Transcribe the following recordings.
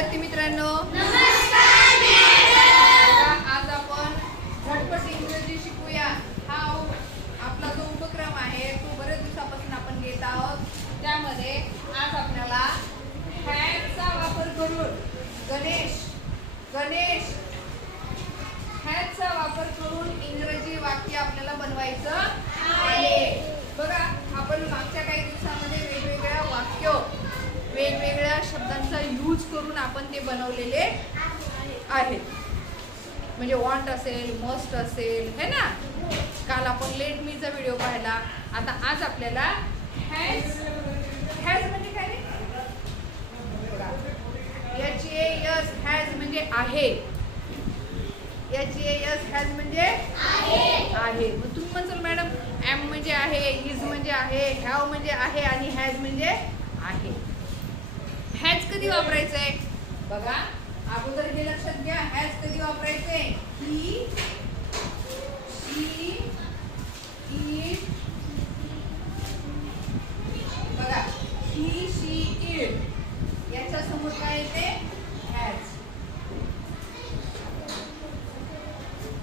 विद्यार्थी मित्रांनो नमस्कार मॅडम। आज आपण झटपट इंग्रजी शिकूया हा आपला जो उपक्रम आहे तो बरेच दिवसापासून आपण घेत आहोत। त्यामध्ये आज आपल्याला हॅजचा वापर करून गणेश हॅजचा वापर करून इंग्रजी वाक्य आपल्याला बनवायचं आहे। बघा, आपण मागच्या काही दिवसांमध्ये वेगवेगळ्या वाक्य वेगवेगळ्या शब्दांचा यूज करून आपण ते बनवलेले आहेत। म्हणजे वॉन्ट असेल, मस्ट असेल, है ना। काल आपण लेट मीचा व्हिडिओ पाहिला। आता आज आपल्याला हॅज म्हणजे काय? H-A-S हॅज म्हणजे आहे। H-A-S हॅज म्हणजे आहे। मग तुम्ही म्हणसाल मॅडम एम म्हणजे आहे, इज म्हणजे आहे, हॅव म्हणजे आहे आणि हॅज म्हणजे आहे। हॅज कधी वापरायचंय बघा, अगोदर हे लक्षात घ्या। हॅज कधी वापरायचंय? ही, शी, इट, बघा ही, शी, इट याच्या समोर काय येते? हॅज।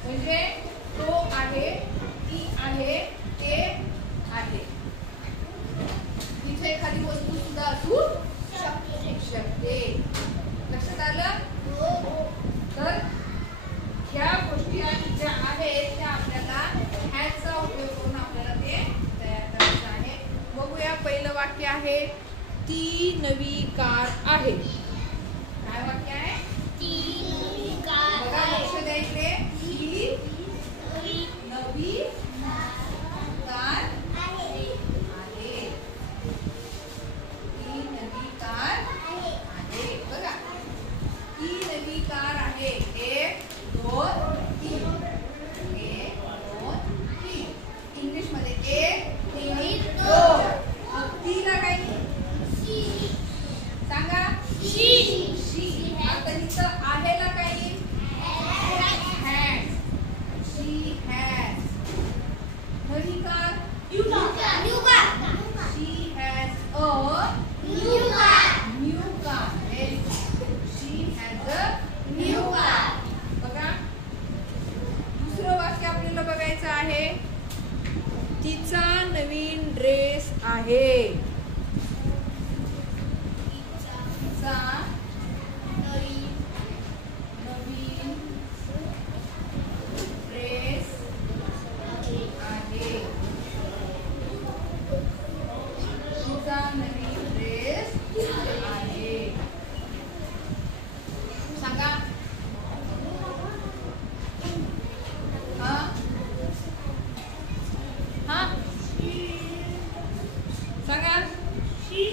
म्हणजे तो आहे, ती आहे, ते आहे। तिथे एखादी वस्तू सुद्धा असू शकते। लक्षात आलं? तर ह्या गोष्टी ज्या आहेत त्या आपल्याला हॅजचा उपयोग करून आपल्याला ते तयार करायचं आहे। बघूया, पहिलं वाक्य आहे ती नवी कार आहे। काय वाक्य आहे? ती नवी कार बघा, आहे। लक्ष द्यायचे। ही नवी कार आहे। ही नवी कार आहे। बघा, ही नवी कार आहे। एक, दोन, तीन। एक, दोन, तीन। इंग्लिश मध्ये एक, तीन, दोन। मग तीला काय सांगा? शी। आता इथं आहेला काय? हॅज। She has. नवी car she has a new car. She has a new car. बघा, दुसरं वाक्य आपल्याला बघायचं आहे तिचा नवीन ड्रेस आहे। तिचा नवीन ड्रेस आहे। तिचा नवीन ड्रेस आहे। सांगा। हा सांगा। शी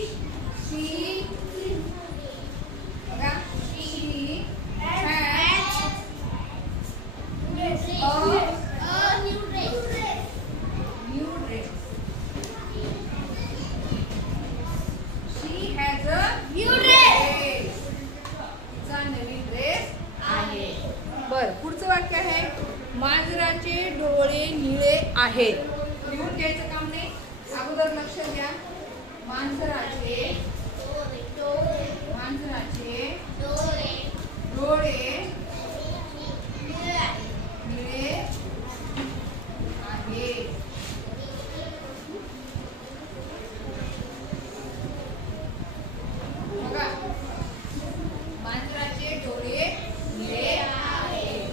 बघा, she has new dress. She has a new dress. तिचा नवीन ड्रेस आहे। बर, पुढचं वाक्य आहे मांजराचे डोळे निळे आहेत। लिहून घ्यायचं काम नाही, अगोदर लक्ष द्या। मांजराचे डोळे निळे आहेत। बघा, मांजराचे डोळे निळे आहेत।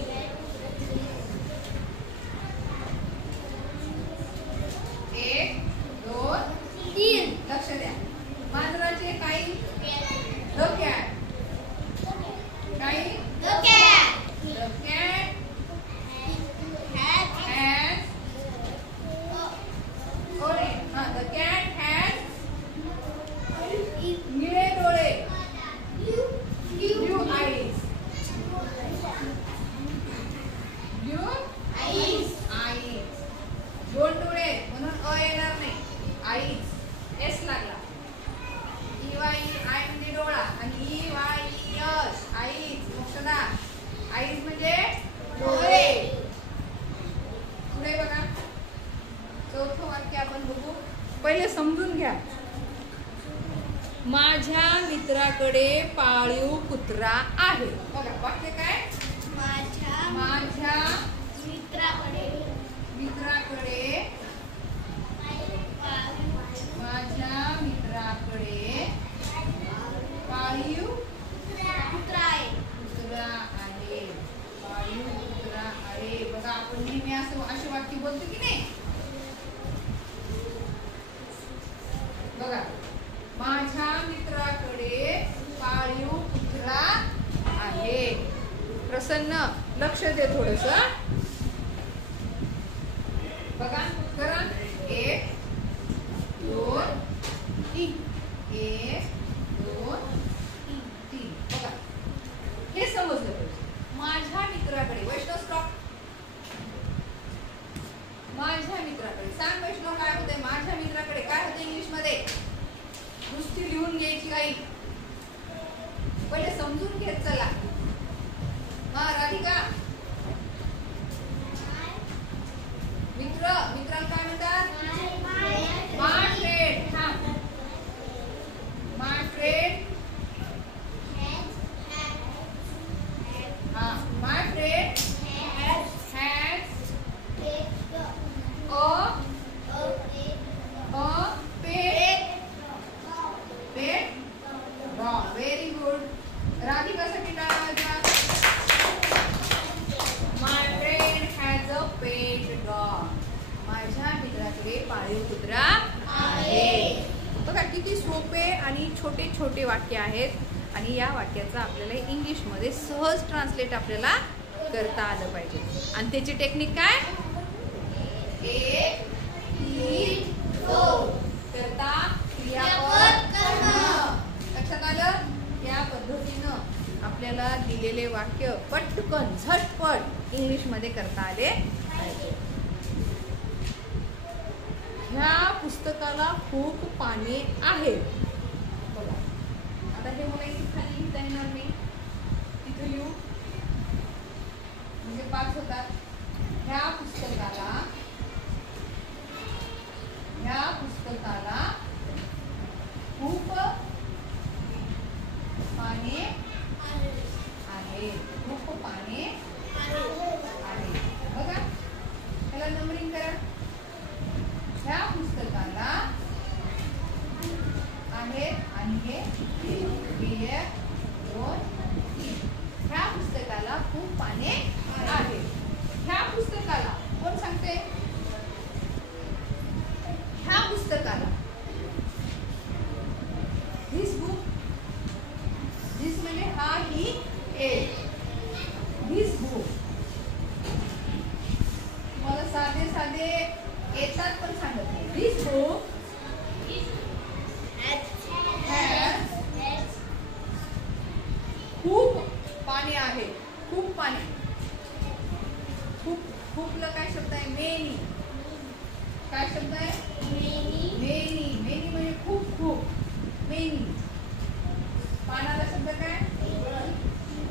एक, दोन, तीन। लक्ष द्या। मांजराचे काही डोक्यात काही The cat has the cat has निळे डोळे blue eyes दोन डोळे म्हणून अ येणार नाही, आईज एस लागला। आय म्हणजे डोळा आणि मित्राकडे पाळीव कुत्रा आहे. बघा वाक्य काय? माझ्या मित्राकडे माझ्या मित्राकडे पाळीव कुत्रा आहे. पाळीव कुत्रा आहे. बघा आपण नेहमी असे वाक्य बोलतो की नाही? बघा माझ्या मित्राकडे पाळीव कुत्रा आहे. प्रसन्न लक्ष दे थोडस. बघा करा. 1 2 3 1 2 3. बघा हे समजलं पाहिजे. माझ्या मित्राकडे. वैष्णव स्टॉप. माझ्या मित्राकडे सांग वैष्णव काय होतंय? माझ्या मित्राकडे काय होतं इंग्लिश मध्ये? नुसती लिहून घ्यायची काही. पहिले समजून घेत चला. हा राधिका मित्राला काय म्हणतात? My friend. हा माय फ्रेंड. हा my friend has pet dog. Very good. राधिकासाठी काय म्हणतात? My friend has a pet dog. माझ्या मित्राकडे पाळीव कुत्रा आहे. बघा किती सोपे आणि छोटे छोटे वाक्य आहेत आणि या वाक्याचं आपल्याला इंग्लिश मध्ये सहज ट्रान्सलेट आपल्याला करता आलं पाहिजे. आणि त्याची टेक्निक काय? 1 3 2 करता क्रियापद करणं. लक्षात आलं? या पद्धतीनं आपल्याला दिलेले वाक्य पटकन झटपट इंग्लिश मध्ये करता आले पाहिजे. ह्या पुस्तकाला खूप पाने आहेत. बघा आता हे मला इथे खाली लिहिता येणार नाही. तिथे लिहू म्हणजे 5 होतात. ह्या पुस्तकाला खूप पाने आहेत. खूप पाने आहेत. बघा त्याला नंबरिंग करा. ह्या पुस्तकाला आहेत आणि हे 1 2 3. ह्या पुस्तकाला खूप पाने आहेत. ह्या पुस्तकाला कोण सांगते? ह्या पुस्तकाला. This book. धिस म्हणजे हा ही एक. This book. मला साधे साधे येतात पण सांगत नाही. धिस बुक खूप पाने आहेत. खूप पाने. खूपला काय शब्द आहे? मेनी. काय शब्द आहे? मेनी. मेनी म्हणजे खूप खूप. मेनी. पानाला शब्द काय?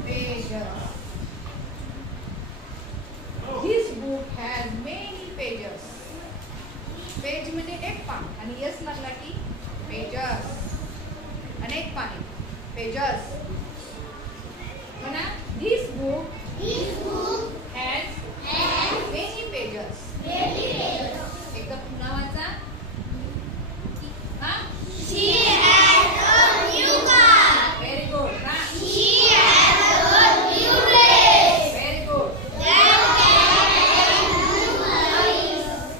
Pages. This book has many pages. Page म्हणजे एक पान आणि यस लागला की पेजेस. अनेक पाने. पेजेस. म्हणा This book has many pages. एकदा पुन्हा वाचा. हा very good. Very good.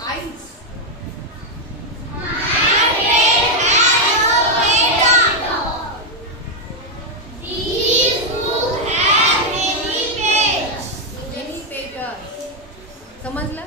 Eyes. Many pages. समजलं?